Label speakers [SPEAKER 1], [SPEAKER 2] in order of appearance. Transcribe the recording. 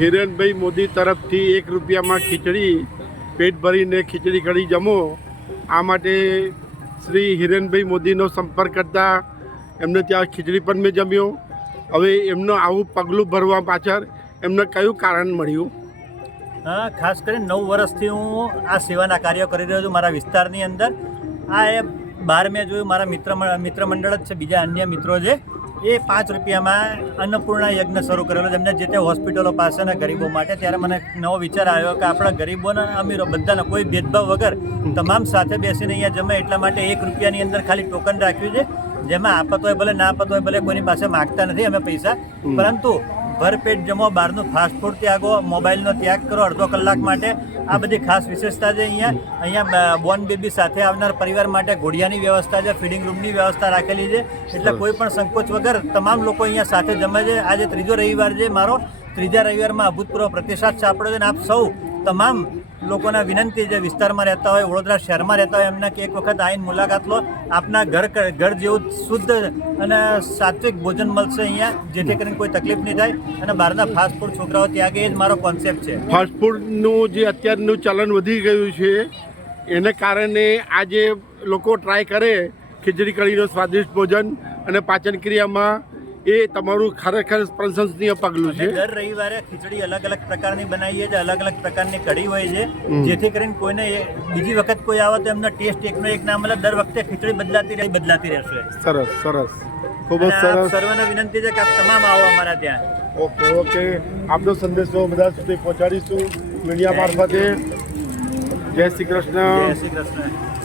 [SPEAKER 1] હિરેનભાઈ મોદી તરફથી એક રૂપિયામાં ખીચડી, પેટ ભરીને ખીચડી કઢી જમો. આ માટે શ્રી હિરેનભાઈ મોદીનો સંપર્ક કરતા એમને ત્યાં ખીચડી પણ મેં જમ્યો. હવે એમનું આવું પગલું ભરવા પાછળ એમને કયું કારણ મળ્યું?
[SPEAKER 2] હા, ખાસ કરીને નવ વર્ષથી હું આ સેવાના કાર્યો કરી રહ્યો છું મારા વિસ્તારની અંદર. આ એ બાર મેં જોયું, મારા મિત્ર મિત્ર જ છે, બીજા અન્ય મિત્રો છે એ પાંચ રૂપિયામાં અન્નપૂર્ણા યજ્ઞ શરૂ કરેલો. જેમને જે તે હોસ્પિટલો પાસેના ગરીબો માટે. ત્યારે મને નવો વિચાર આવ્યો કે આપણા ગરીબોના અમીરો બધાના કોઈ ભેદભાવ વગર તમામ સાથે બેસીને અહીંયા જમે એટલા માટે એક રૂપિયાની અંદર ખાલી ટોકન રાખ્યું છે. જેમાં આપત હોય ભલે ના આપત હોય ભલે કોઈની પાસે માગતા નથી અમે પૈસા. પરંતુ ભરપેટ જમો બહારનું ફાસ્ટફૂડ ત્યાગો મોબાઈલનો ત્યાગ કરો અડધો કલાક માટે. આ બધી ખાસ વિશેષતા છે અહીંયા. અહીંયા બોર્ન બેબી સાથે આવનાર પરિવાર માટે ઘોડિયાની વ્યવસ્થા છે ફીડિંગ રૂમની વ્યવસ્થા રાખેલી છે. એટલે કોઈ પણ સંકોચ વગર તમામ લોકો અહીંયા સાથે જમે છે. આજે ત્રીજો રવિવાર છે મારો. ત્રીજા રવિવારમાં અભૂતપૂર્વ પ્રતિસાદ સાંપડ્યો છે અને આપ સૌ તમામ લોકોના વિનંતી જે વિસ્તારમાં રહેતા હોય, વડોદરા શહેરમાં રહેતા હોય, એમને એક વખત આવીને મુલાકાત લો. આપના ઘર ઘર જેવું શુદ્ધ અને સાત્વિક ભોજન મળશે અહીંયા, જેથી કરીને કોઈ તકલીફ નહીં થાય. અને બહારના ફાસ્ટ ફૂડ છોકરાઓ ત્યાગે એ જ મારો કોન્સેપ્ટ છે.
[SPEAKER 1] ફાસ્ટફૂડનું જે અત્યારનું ચલન વધી ગયું છે, એને કારણે આજે લોકો ટ્રાય કરે ખીચડી, કઢીનું સ્વાદિષ્ટ ભોજન અને પાચન ક્રિયામાં એ તમારું ખરેખર પ્રશંસનીય પગલું છે.
[SPEAKER 2] દર રવિવારે ખીચડી અલગ અલગ પ્રકારની બનાવીએ છીએ અલગ અલગ પ્રકારની કઢી હોય છે. જેથી કરીને કોઈને બીજી વખત કોઈ આવે તો એમનો ટેસ્ટ એકનો એક ના મળે દર વખતે ખીચડી બદલાતી રહી બદલાતી રહેશે.
[SPEAKER 1] સરસ સરસ. ખૂબ જ સરસ.
[SPEAKER 2] સર્વને વિનંતી છે કે આપ તમામ આવો અમારા ત્યાં.
[SPEAKER 1] Okay okay. આપનો સંદેશો બધા સુધી પહોંચાડીશું. મીડિયા મારફતે. જય શ્રી કૃષ્ણ.
[SPEAKER 2] જય શ્રી કૃષ્ણ.